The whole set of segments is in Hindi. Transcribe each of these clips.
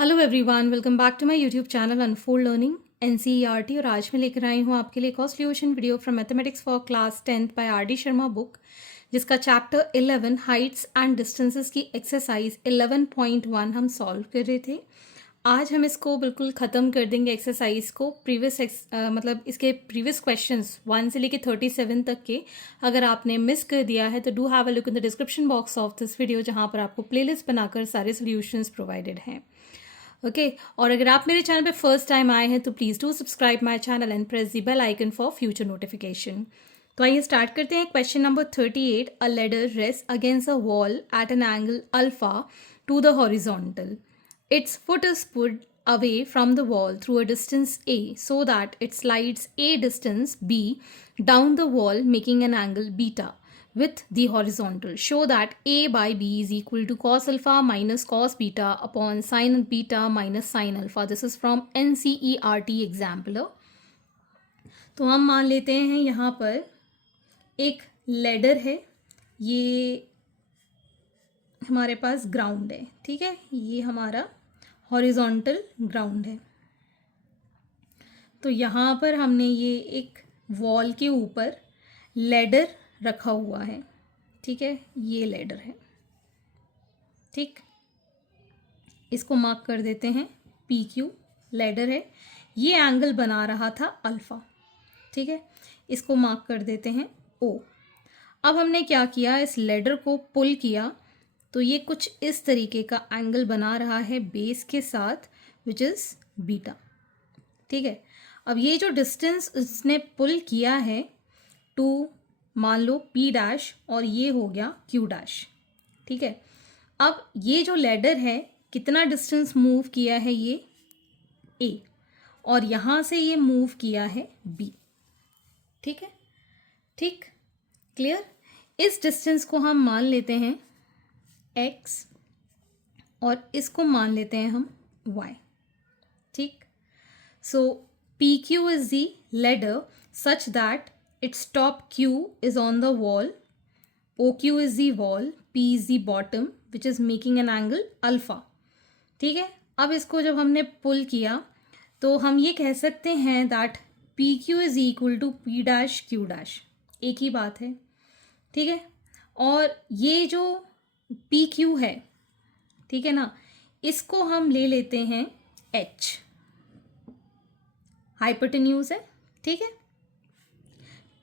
Hello everyone, welcome back to my YouTube channel unfold learning NCERT. और आज मैं लेकर आई हूँ आपके लिए cost solution video from mathematics for class 10th by R D Sharma book, जिसका चैप्टर 11 हाइट्स एंड डिस्टेंसेस की एक्सरसाइज 11.1 हम सॉल्व कर रहे थे। आज हम इसको बिल्कुल ख़त्म कर देंगे एक्सरसाइज को। मतलब इसके प्रीवियस क्वेश्चंस 1 से लेके 37 तक के अगर आपने मिस कर दिया है तो do have a look in the description box of this video, जहाँ पर आपको प्लेलिस्ट बनाकर सारे सॉल्यूशंस प्रोवाइडेड हैं। ओके और अगर आप मेरे चैनल पे फर्स्ट टाइम आए हैं तो please do subscribe my channel and press the bell icon for future notification. तो आइए स्टार्ट करते हैं। Question number 38, a ladder rest against a wall at an angle alpha to the horizontal. Its foot is put away from the wall through a distance A so that it slides a distance B down the wall, making an angle beta with the horizontal. Show that A by B is equal to cos alpha minus cos beta upon sin beta minus sin alpha. This is from NCERT example. तो हम मान लेते हैं यहाँ पर एक लेडर है, ये हमारे पास ग्राउंड है, ठीक है, ये हमारा हॉरिजॉन्टल ग्राउंड है। तो यहाँ पर हमने ये एक वॉल के ऊपर लेडर रखा हुआ है, ठीक है, ये लेडर है, ठीक। इसको मार्क कर देते हैं पी क्यू, लेडर है, ये एंगल बना रहा था अल्फ़ा, ठीक है, इसको मार्क कर देते हैं ओ। अब हमने क्या किया, इस लेडर को पुल किया तो ये कुछ इस तरीके का एंगल बना रहा है बेस के साथ, विच इज़ बीटा, ठीक है। अब ये जो डिस्टेंस इसने पुल किया है टू, मान लो पी डैश, और ये हो गया क्यू डैश, ठीक है। अब ये जो लेडर है कितना डिस्टेंस मूव किया है, ये ए, और यहाँ से ये मूव किया है बी, ठीक है, ठीक, क्लियर। इस डिस्टेंस को हम मान लेते हैं x और इसको मान लेते हैं हम y, ठीक। So P Q is the ladder such that its top q is on the wall, O Q is the wall, p is the bottom which is making an angle alpha, ठीक है। अब इसको जब हमने पुल किया तो हम ये कह सकते हैं that P Q is equal to P dash Q dash, एक ही बात है, ठीक है। और ये जो पी क्यू है, ठीक है ना, इसको हम ले लेते हैं h, हाइपोटेन्यूज है, ठीक है।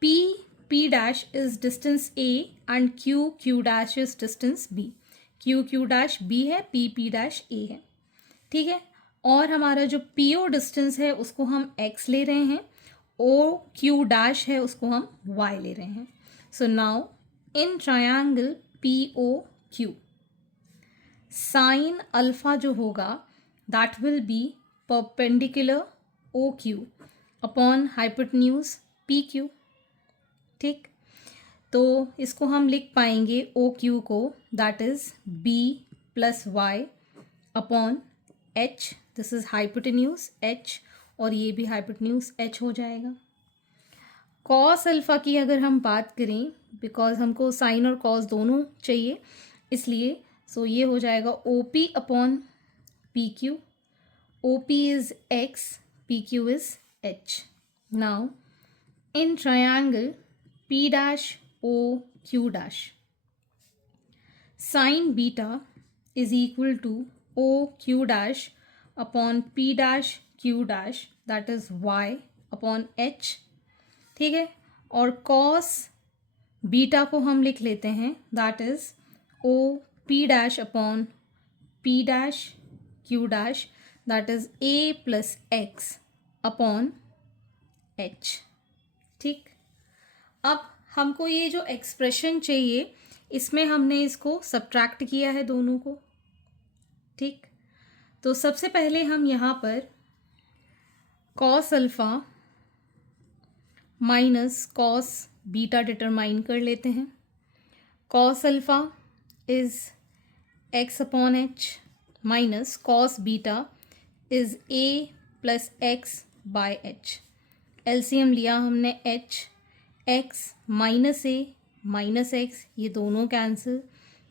p dash is distance a and q dash is distance b, q dash b है, p डैश a है, ठीक है। और हमारा जो po डिस्टेंस है उसको हम x ले रहे हैं, o q डैश है उसको हम y ले रहे हैं। So now in triangle POQ, sine alpha जो होगा that will B perpendicular OQ upon hypotenuse PQ, ठीक। तो इसको हम लिख पाएंगे OQ को, that is B plus Y upon H, this is hypotenuse H, और ये भी हाइपोटेन्यूज H हो जाएगा। कॉस अल्फ़ा की अगर हम बात करें, बिकॉज हमको साइन और कॉस दोनों चाहिए, इसलिए सो ये हो जाएगा O P upon P Q, O P is x, P Q is h. Now in triangle P dash O Q dash, sine beta is equal to O Q dash upon P dash Q dash, that is y upon h, ठीक है। और कॉस बीटा को हम लिख लेते हैं, that is O P dash upon P dash Q dash, that is a plus x upon h, ठीक। अब हमको ये जो एक्सप्रेशन चाहिए, इसमें हमने इसको सब्ट्रैक्ट किया है दोनों को, ठीक। तो सबसे पहले हम यहाँ पर cos alpha minus cos beta determine कर लेते हैं। Cos alpha is x upon H minus cos beta is a plus x by H. LCM लिया हमने एच, एक्स माइनस ए माइनस एक्स, ये दोनों cancel,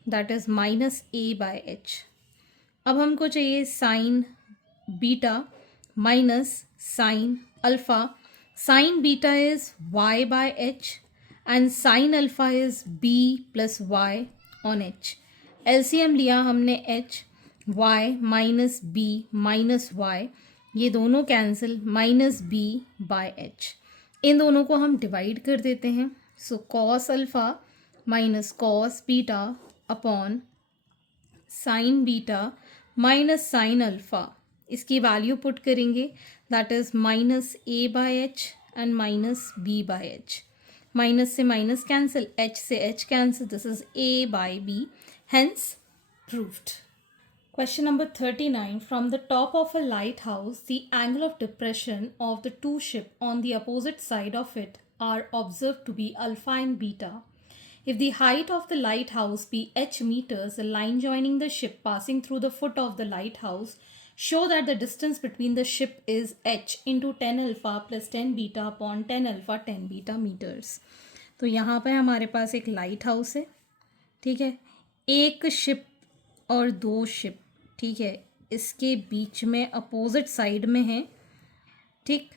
that is minus a by H. अब हमको चाहिए sign beta minus sine alpha. Sine beta is y by h and sine alpha is b plus y on h. LCM लिया हमने h, y minus b minus y, ये दोनों cancel, minus b by h. इन दोनों को हम डिवाइड कर देते हैं. So cos alpha minus cos beta upon sine beta minus sine alpha, इसकी वैल्यू पुट करेंगे, that is minus a by h and minus b by h. Minus से माइनस कैंसिल, एच से h cancel, this is a by b, hence proved. Question number 39. From the top of a lighthouse, the angle of depression of the two ships on the opposite side of it are observed to be alpha and beta. If the height of the lighthouse be h meters, the line joining the ship passing through the foot of the lighthouse show that the distance between the ship is h into 10 alpha plus 10 beta upon 10 alpha 10 beta meters. तो यहाँ पर हमारे पास एक लाइट हाउस है, ठीक है, एक शिप और दो शिप, ठीक है, इसके बीच में अपोजिट साइड में है, ठीक.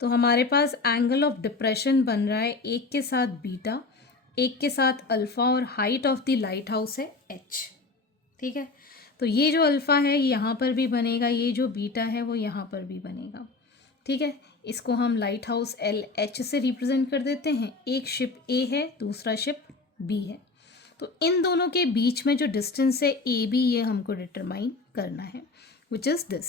तो हमारे पास एंगल ऑफ डिप्रेशन बन रहा है, एक के साथ बीटा, एक के साथ अल्फ़ा, और height of the light house है एच, ठीक है. तो ये जो अल्फ़ा है यहाँ पर भी बनेगा, ये जो बीटा है वो यहाँ पर भी बनेगा, ठीक है. इसको हम लाइट हाउस एल एच से रिप्रेजेंट कर देते हैं. एक शिप ए है, दूसरा शिप बी है. तो इन दोनों के बीच में जो डिस्टेंस है ए बी, ये हमको डिटरमाइन करना है, विच इज़ दिस.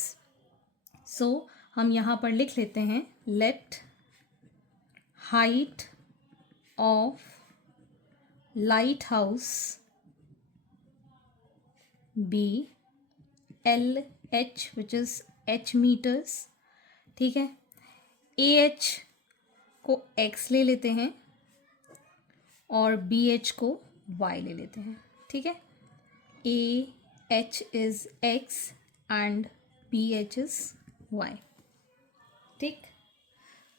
सो हम यहाँ पर लिख लेते हैं, let height of lighthouse be L H, which is h meters, ठीक है. ए एच को एक्स ले लेते हैं और बी एच को y ले लेते हैं, ठीक है. A H is x and B H is y, ठीक.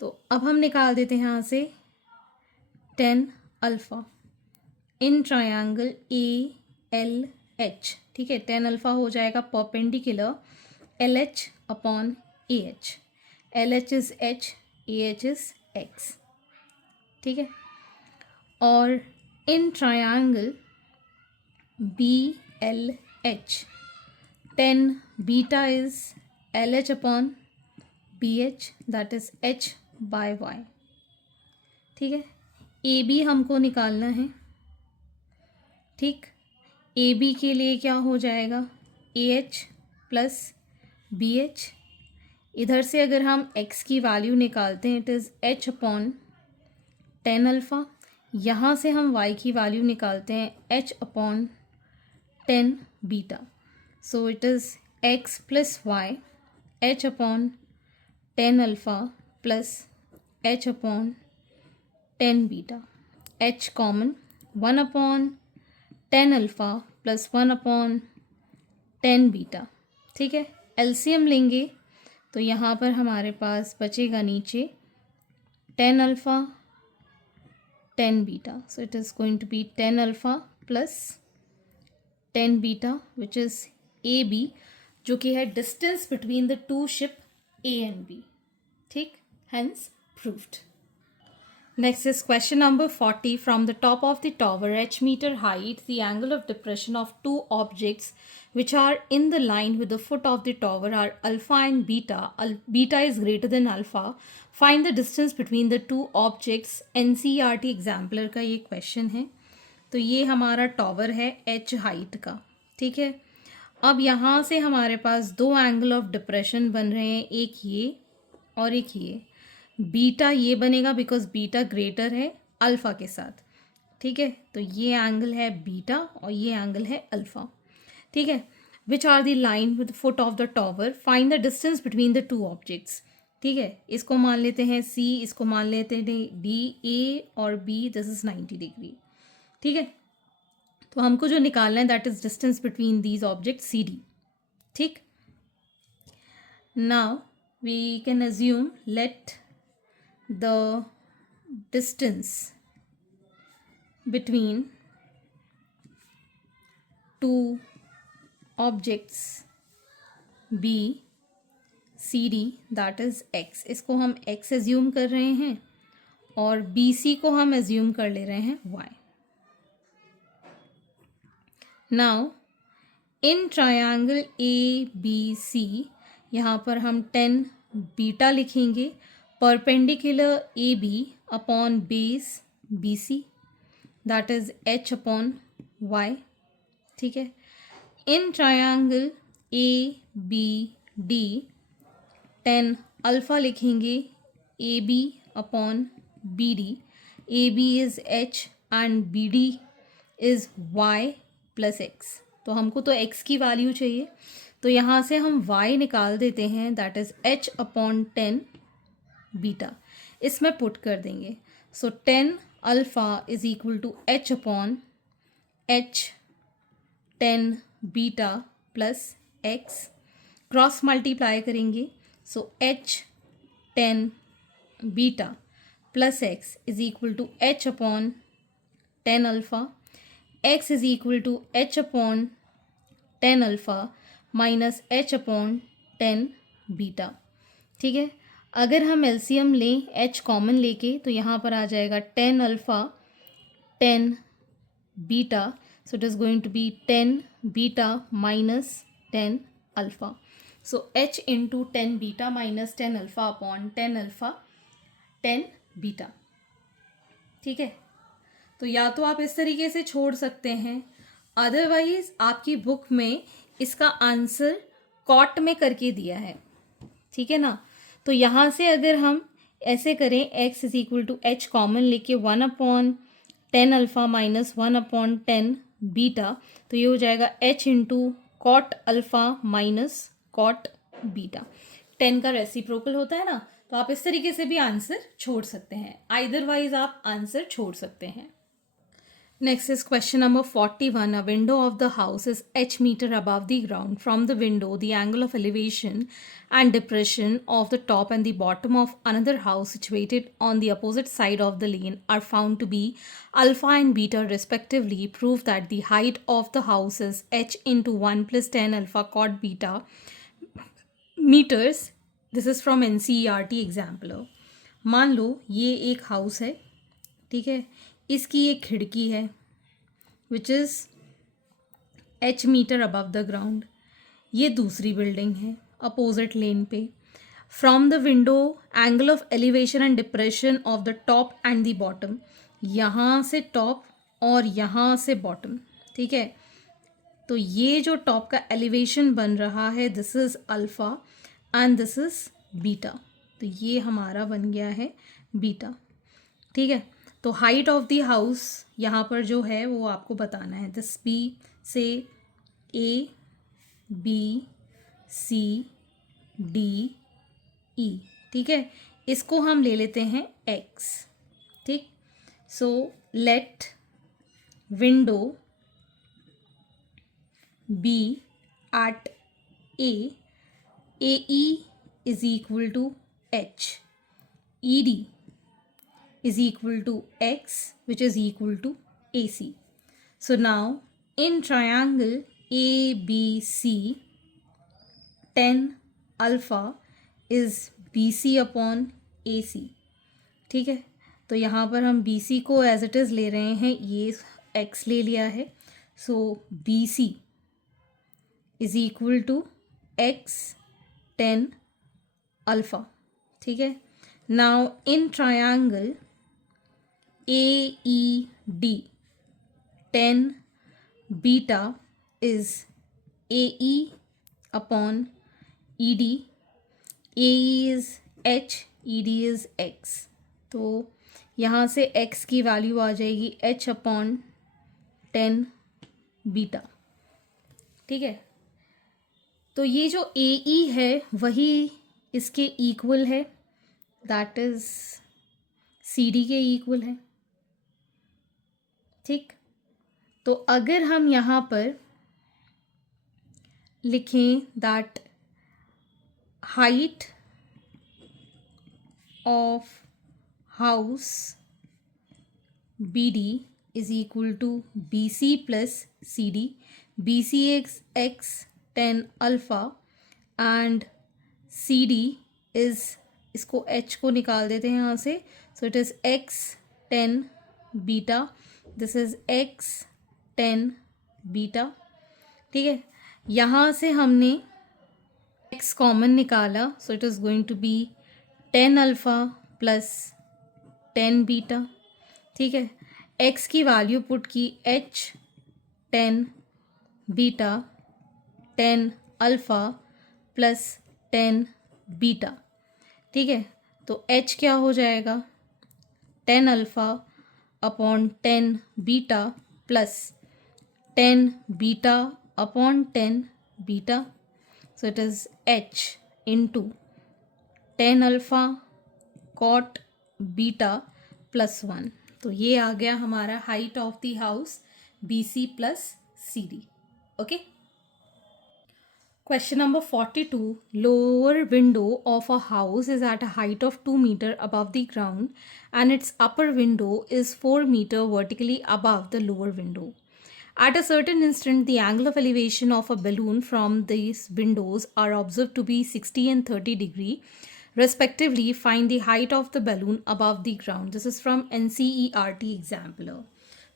तो अब हम निकाल देते हैं यहाँ से 10 alpha in triangle A L H, ठीक है. 10 अल्फ़ा हो जाएगा perpendicular L H upon A H. L H is H, A H is x, ठीक है. और in triangle BLH, 10 beta is LH upon BH, that is H by Y, ठीक है. AB हमको निकालना है, ठीक. AB के लिए क्या हो जाएगा, AH प्लस BH. इधर से अगर हम X की वैल्यू निकालते हैं, it is H upon 10 alpha. यहाँ से हम y की वैल्यू निकालते हैं, h upon 10 beta. So it is x plus y, h upon 10 alpha plus h upon 10 beta. h common, 1 upon 10 alpha plus 1 upon 10 beta, ठीक है. एलसीएम लेंगे तो यहाँ पर हमारे पास बचेगा नीचे 10 alpha 10 beta. So it is going to be 10 alpha plus 10 beta, which is AB, जो कि है distance between the two ship A and B, ठीक. Hence proved. Next is question number 40. From the top of the tower, h meter height, the angle of depression of two objects which are in the line with the foot of the tower are alpha and beta. Beta is greater than alpha. Find the distance between the two objects. NCERT exemplar का ये क्वेश्चन है. तो ये हमारा टॉवर है h हाइट का, ठीक है. अब यहाँ से हमारे पास दो एंगल ऑफ डिप्रेशन बन रहे हैं, एक ये और एक ये. बीटा ये बनेगा बिकॉज बीटा ग्रेटर है अल्फ़ा के साथ, ठीक है. तो ये एंगल है बीटा और ये एंगल है अल्फ़ा, ठीक है. Which are the line with foot of the tower, find the distance between the two objects, ठीक है. इसको मान लेते हैं C, इसको मान लेते हैं D. A और B, दिस इज़ 90 डिग्री, ठीक है. तो हमको जो निकालना है that is distance between these object CD, ठीक. Now we can assume let the distance between two objects be C D that is x, इसको हम एक्स एज्यूम कर रहे हैं और बी सी को हम एज्यूम कर ले रहे हैं y. Now in triangle A B C यहाँ पर हम 10 बीटा लिखेंगे perpendicular A B upon base B C that is h upon y. ठीक है. In triangle A B D 10 alpha लिखेंगे A B upon B D. A B is h and B D is y plus x. तो हमको तो x की वैल्यू चाहिए, तो यहाँ से हम y निकाल देते हैं that is h upon 10 beta. इसमें पुट कर देंगे. So 10 alpha is equal to h upon h 10 beta plus x. Cross multiply करेंगे. So h 10 beta plus x is equal to h upon 10 alpha. x is equal to h upon 10 alpha minus h upon 10 beta. ठीक है. अगर हम एलसीएम लें h कॉमन लेके तो यहाँ पर आ जाएगा 10 alpha 10 beta. So it is going to be 10 beta minus 10 alpha. So h into 10 beta minus 10 alpha upon 10 alpha 10 beta. ठीक है. तो या तो आप इस तरीके से छोड़ सकते हैं, अदरवाइज आपकी बुक में इसका आंसर कॉट में करके दिया है. ठीक है ना. तो यहाँ से अगर हम ऐसे करें x is equal to h common लेके 1 upon 10 alpha minus 1 upon 10 beta, तो ये हो जाएगा h into cot alpha minus cot beta. 10 का रेसिप्रोकल होता है ना, तो आप इस तरीके से भी आंसर छोड़ सकते हैं. आइदरवाइज आप आंसर छोड़ सकते हैं. Next is question number 41. A window of the house is h meter above the ground. From the window, the angle of elevation and depression of the top and the bottom of another house situated on the opposite side of the lane are found to be alpha and beta respectively. Prove that the height of the house is h into 1 plus 10 alpha cot beta meters. This is from NCERT example. मान लो ये एक हाउस है. ठीक है. इसकी एक खिड़की है which is h meter above the ground. ये दूसरी बिल्डिंग है अपोजिट लेन पे. From the window angle of elevation and depression of the top and the bottom. यहाँ से टॉप और यहाँ से बॉटम. ठीक है. तो ये जो टॉप का एलिवेशन बन रहा है this is alpha and this is beta. तो ये हमारा बन गया है बीटा. ठीक है. तो हाइट ऑफ द हाउस यहाँ पर जो है वो आपको बताना है. दिस बी से ए बी सी डी ई. ठीक है. इसको हम ले लेते हैं x. ठीक. So let window be at A E is equal to h. E D is equal to x which is equal to AC. So now in triangle ABC 10 alpha is BC upon AC. ठीक है. तो यहाँ पर हम BC को एज इट इज़ ले रहे हैं, ये x ले लिया है. सो BC is equal to x 10 alpha. ठीक है. Now in triangle AED 10 beta is AE upon ED. AE is H, ED is X. तो यहाँ से X की वैल्यू आ जाएगी H अपॉन 10 बीटा. ठीक है. तो ये जो AE है वही इसके इक्वल है, दैट इज़ CD के इक्वल है. ठीक. तो अगर हम यहाँ पर लिखें that height of house BD is equal to BC plus CD. BC is x 10 alpha and C D is, इसको h को निकाल देते हैं यहाँ से, so it is x 10 beta, this is x 10 beta. ठीक है, यहाँ से हमने x कॉमन निकाला, so it is going to be 10 alpha plus 10 beta. ठीक है, x की वैल्यू पुट की h 10 beta 10 alpha plus 10 beta. ठीक है, तो h क्या हो जाएगा, 10 alpha upon 10 beta plus 10 beta upon 10 beta, so it is h into 10 alpha cot beta plus 1। तो ये आ गया हमारा height of the house BC plus CD। Okay, question number 42, lower window of a house is at a height of 2 meter above the ground and its upper window is 4 meter vertically above the lower window. At a certain instant, the angle of elevation of a balloon from these windows are observed to be 60 and 30 degree. Respectively, find the height of the balloon above the ground. This is from NCERT examiner.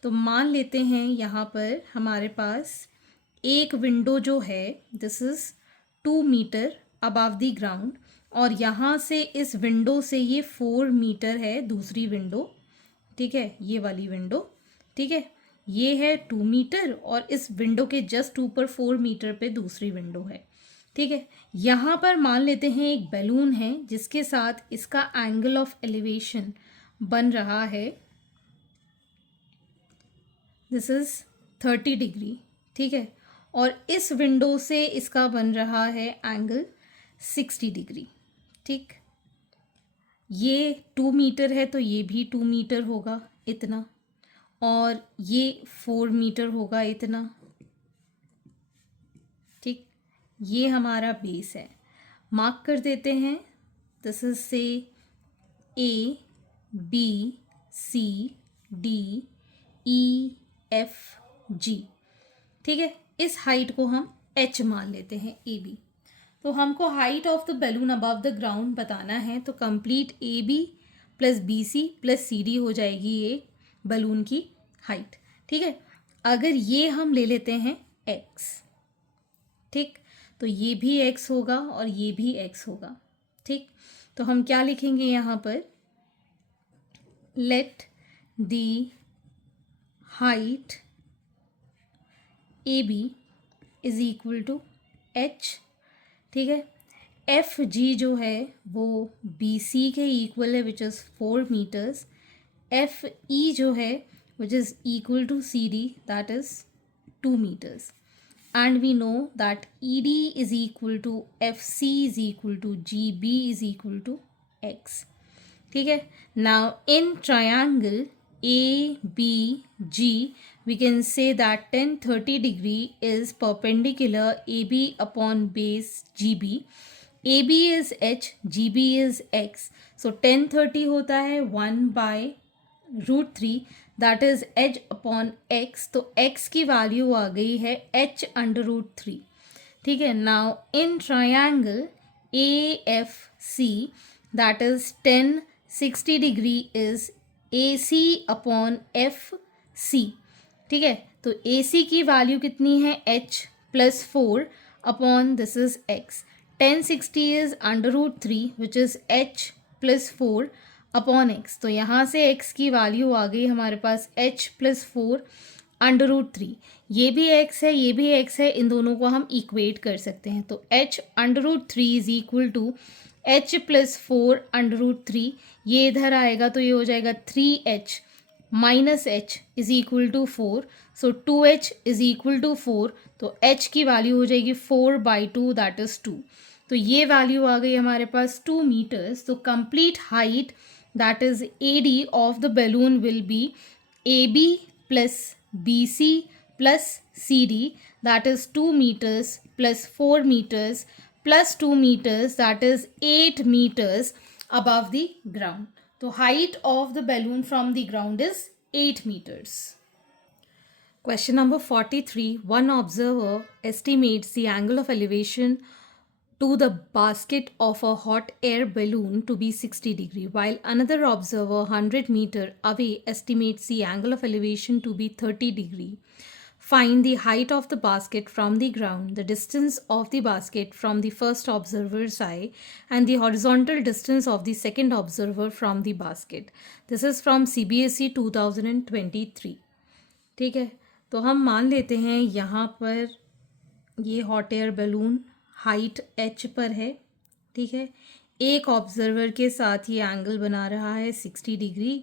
तो मान लेते हैं यहाँ पर हमारे पास एक विंडो जो है, this is 2 meter above the ground, और यहाँ से इस विंडो से ये 4 मीटर है दूसरी विंडो। ठीक है, ये वाली विंडो, ठीक है, ये है 2 मीटर और इस विंडो के जस्ट ऊपर 4 मीटर पे दूसरी विंडो है। ठीक है, यहाँ पर मान लेते हैं एक बैलून है जिसके साथ इसका एंगल ऑफ एलिवेशन बन रहा है, दिस इज़ 30 डिग्री। ठीक है, और इस विंडो से इसका बन रहा है एंगल 60 डिग्री। ठीक, ये 2 मीटर है तो ये भी 2 मीटर होगा इतना, और ये 4 मीटर होगा इतना। ठीक, ये हमारा बेस है, मार्क कर देते हैं, दिस इज से A B C D E F G। ठीक है, इस हाइट को हम h मान लेते हैं AB। तो हमको height of the balloon above the ground बताना है, तो complete AB plus BC plus CD हो जाएगी ये बैलून की हाइट। ठीक है, अगर ये हम ले लेते हैं x, ठीक, तो ये भी x होगा और ये भी x होगा। ठीक, तो हम क्या लिखेंगे यहाँ पर, let the height AB is equal to h। ठीक है, FG जो है वो BC के इक्वल है, विच इज़ 4 मीटर्स। FE जो है which is equal to CD, that is 2 meters. And we know that ED is equal to FC is equal to GB is equal to X. ठीक है, now in triangle ABG we can say that tan 30 degree is perpendicular AB upon base GB. AB is H, GB is X. So tan 30 होता है 1/√3, that is h upon x। तो x की वैल्यू आ गई है h√3। ठीक है, now in triangle AFC that is tan 60 degree is AC upon FC। ठीक है, तो AC की वैल्यू कितनी है, h plus 4 upon this is x। tan 60 is √3 which is h plus 4 upon x। तो यहाँ से x की वैल्यू आ गई हमारे पास h प्लस 4 √3। ये भी x है, ये भी x है, इन दोनों को हम इक्वेट कर सकते हैं। तो h √3 is equal to h plus 4 √3। ये इधर आएगा तो ये हो जाएगा 3h minus h is equal to 4। So 2h is equal to 4, तो h की वैल्यू हो जाएगी 4/2 दैट इज 2। तो ये वैल्यू आ गई हमारे पास 2 मीटर्स। तो complete height that is AD of the balloon will be AB plus BC plus CD, that is 2 meters plus 4 meters plus 2 meters, that is 8 meters above the ground. So height of the balloon from the ground is 8 meters. Question number 43. One observer estimates the angle of elevation to the basket of a hot air balloon to be 60 degree, while another observer 100 meter away estimates the angle of elevation to be 30 degree. Find the height of the basket from the ground, the distance of the basket from the first observer's eye, and the horizontal distance of the second observer from the basket. This is from CBSE 2023. ठीक है, तो हम मान लेते हैं यहाँ पर ये hot air balloon height h पर है. ठीक है, एक ऑब्जर्वर के साथ ये एंगल बना रहा है 60 डिग्री,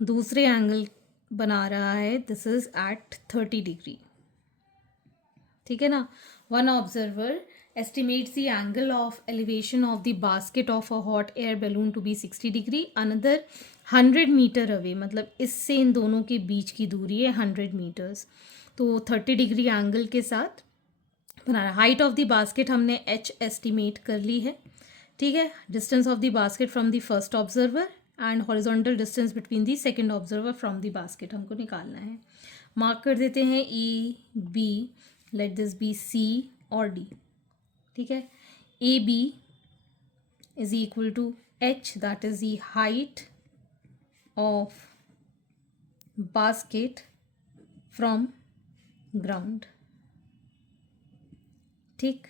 दूसरे एंगल बना रहा है दिस इज एट 30 डिग्री. ठीक है ना. One observer estimates the angle of elevation of the basket of a hot air balloon to be 60 degree, another 100 metre away, मतलब इससे इन दोनों के बीच की दूरी है 100 मीटर्स, तो 30 डिग्री एंगल के साथ बना रहा है. हाइट ऑफ द बास्केट हमने h एस्टिमेट कर ली है. ठीक है, distance of the basket from the first observer and horizontal distance between the second observer from the basket हमको निकालना है. मार्क कर देते हैं E, B, let this be C और D. ठीक है, AB is equal to h, that is the height of basket from ground. ठीक,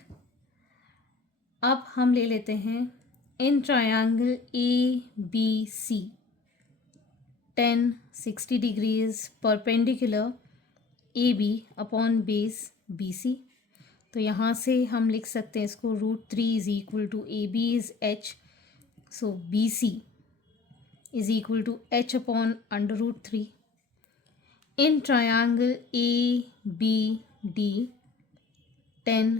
अब हम ले लेते हैं in triangle ABC 10 60 degrees perpendicular AB upon base BC. तो यहाँ से हम लिख सकते हैं इसको √3 is equal to AB is h, so BC is equal to h upon √3. In triangle ABD 10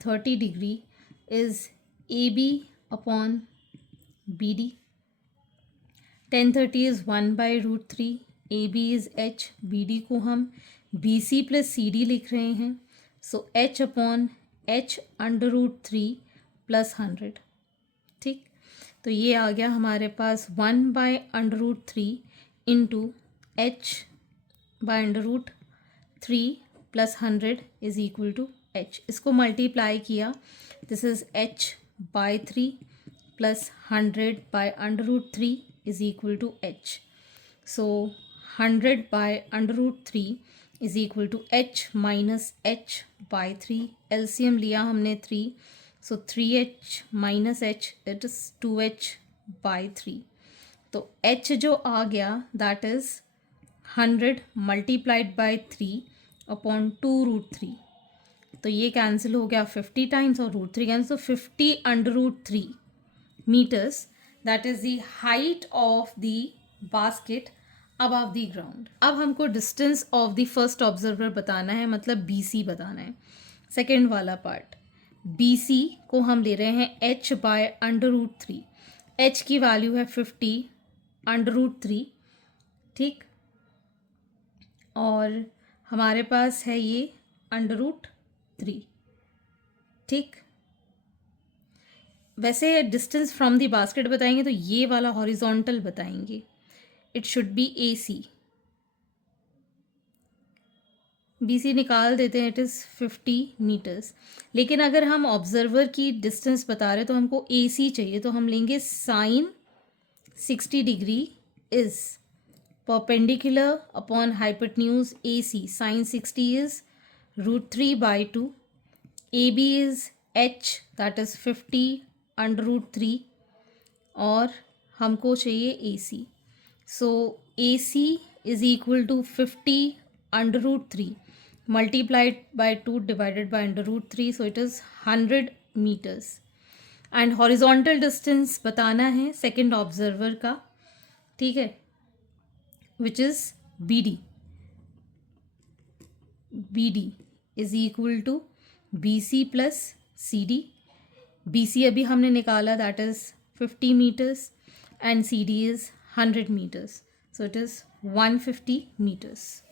30 degree is AB upon BD. 10 30 is 1 by √3. AB is h, BD को हम BC plus CD लिख रहे हैं, so h upon h under √3 plus 100. ठीक, तो ये आ गया हमारे पास 1 by under √3 into h by under √3 plus 100 is equal to h. इसको मल्टीप्लाई किया, this is h by 3 plus 100 by under √3 is equal to h. So 100 by under √3 is equal to h minus h by 3. LCM लिया हमने 3, so 3h minus h it is 2h by 3. तो h जो आ गया that is 100 multiplied by 3 upon 2√3. तो ये कैंसिल हो गया 50 टाइम्स और √3 कैंसिल, तो 50 under √3 meters, that is the height of the basket above the ground. अब हमको distance of the first observer बताना है, मतलब BC बताना है. सेकेंड वाला पार्ट BC को हम ले रहे हैं h बाय अंडर √3. h की वैल्यू है 50 अंडर √3. ठीक, और हमारे पास है ये अंडर √3. ठीक, वैसे डिस्टेंस फ्रॉम द बास्केट बताएंगे तो ये वाला हॉरिजॉन्टल बताएंगे, it should be AC. BC निकाल देते हैं, इट इज़ 50 मीटर्स. लेकिन अगर हम ऑब्जर्वर की डिस्टेंस बता रहे तो हमको AC चाहिए, तो हम लेंगे sine 60 degree is perpendicular upon hypotenuse AC. Sin 60 is √3 by 2. AB is h, that is 50 under √3, और हमको चाहिए AC. So AC is equal to 50 under √3 multiplied by 2 divided by under √3, so it is 100 meters. And horizontal distance बताना है second observer का. ठीक है, which is BD. BD is equal to BC plus CD. BC अभी हमने निकाला, that is 50 meters, and CD is 100 meters. So it is 150 meters.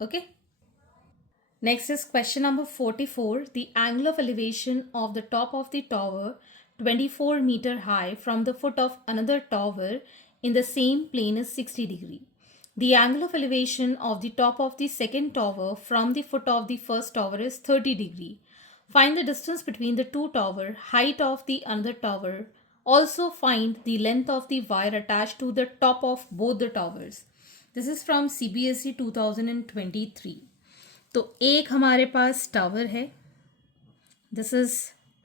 Okay. Next is question number 44. The angle of elevation of the top of the tower 24 meter high from the foot of another tower in the same plane is 60 degree. The angle of elevation of the top of the second tower from the foot of the first tower is 30 degree. Find the distance between the two tower, height of the another tower. Also find the length of the wire attached to the top of both the towers. This is from CBSE 2023. तो एक हमारे पास टावर है, दिस इज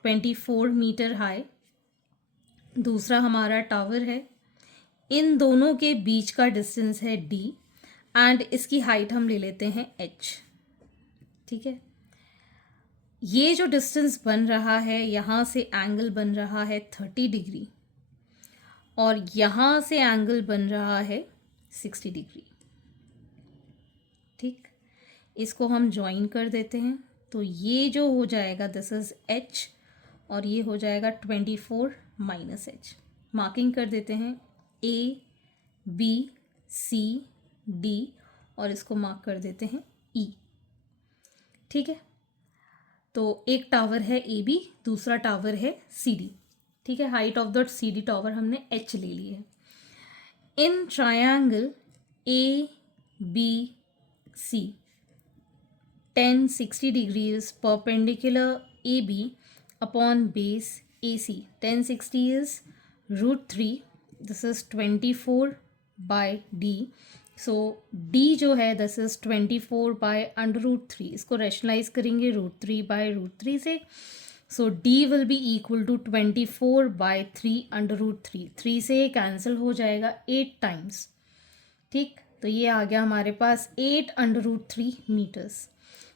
24 मीटर हाई. दूसरा हमारा टावर है, इन दोनों के बीच का डिस्टेंस है d एंड इसकी हाइट हम ले लेते हैं h. ठीक है, ये जो डिस्टेंस बन रहा है, यहाँ से एंगल बन रहा है 30 डिग्री और यहाँ से एंगल बन रहा है 60 डिग्री. ठीक, इसको हम ज्वाइन कर देते हैं. तो ये जो हो जाएगा दिस इज h और ये हो जाएगा 24 माइनस h. मार्किंग कर देते हैं A, B, C, D और इसको मार्क कर देते हैं E. ठीक है, तो एक टावर है AB, दूसरा टावर है CD. ठीक है, height of the CD tower हमने h ले ली है. In triangle ABC 10 60 degree is perpendicular AB upon base AC. 10 60 is √3. This is 24 by D. So D जो है दिस इज 24 बाय √3. इसको रैशनलाइज करेंगे √3 बाय √3 से. So D will be equal to 24 by 3 √3. 3 से कैंसिल हो जाएगा 8 टाइम्स. ठीक, तो ये आ गया हमारे पास 8 √3 मीटर्स.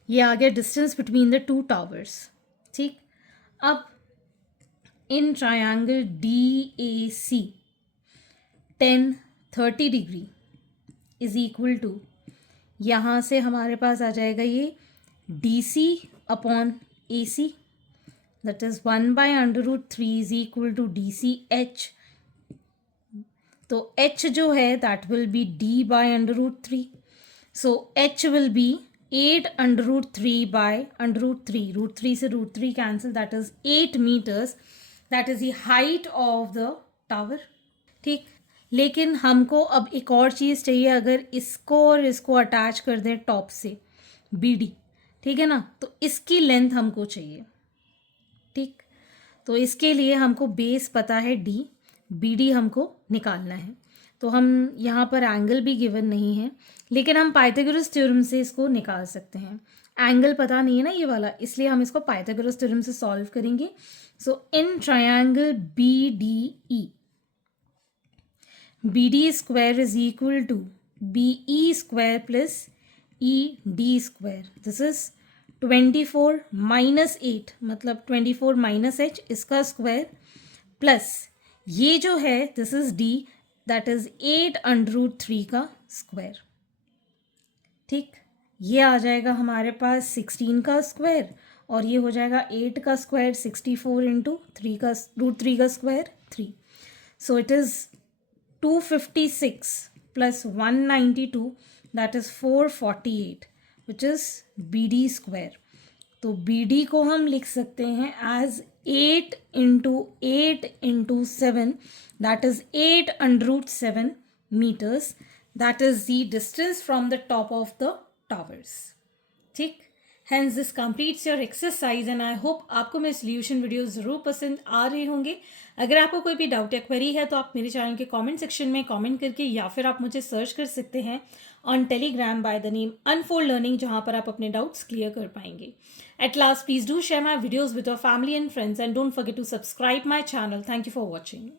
ये आ गया distance between the two towers. ठीक, अब in triangle DAC 10 30 degree is equal to, यहाँ से हमारे पास आ जाएगा ये DC upon AC, that is 1 by √3 is equal to DCH. तो H जो है that will be D by √3. So H will be 8 √3 by √3. √3 से √3 cancel, that is 8 metres. That is the height of the tower. ठीक, लेकिन हमको अब एक और चीज़ चाहिए. अगर इसको और इसको अटैच कर दें टॉप से BD, ठीक है ना, तो इसकी लेंथ हमको चाहिए. ठीक, तो इसके लिए हमको बेस पता है D, BD हमको निकालना है. तो हम यहाँ पर एंगल भी गिवन नहीं है, लेकिन हम पाइथागोरस थ्योरम से इसको निकाल सकते हैं. एंगल पता नहीं है ना ये वाला, इसलिए हम इसको पाइथागोरस थ्योरम से सॉल्व करेंगे. So in triangle BDE, BD square is equal to BE square plus ED square. This is 24 minus 8, मतलब 24 minus h इसका स्क्वायर प्लस ये जो है this is D, that is 8 √3 का स्क्वायर. ठीक, ये आ जाएगा हमारे पास 16 का स्क्वायर और ये हो जाएगा 8 का स्क्वायर 64 इंटू 3 का √3 का square 3. So it is 256 plus 192, that is 448, which is BD square. तो BD को हम लिख सकते हैं as 8 into 8 into 7, that is 8 √7 meters. That is the distance from the top of the towers. ठीक, Hence this completes your exercise and I hope आपको मेरे solution वीडियो ज़रूर पसंद आ रहे होंगे. अगर आपको कोई भी डाउट या क्वेरी है तो आप मेरे चैनल के कमेंट सेक्शन में कमेंट करके या फिर आप मुझे सर्च कर सकते हैं on Telegram by the name unfold learning, जहाँ पर आप अपने डाउट्स क्लियर कर पाएंगे. At last, please do share my videos with your family and friends and don't forget to subscribe my channel. Thank you for watching.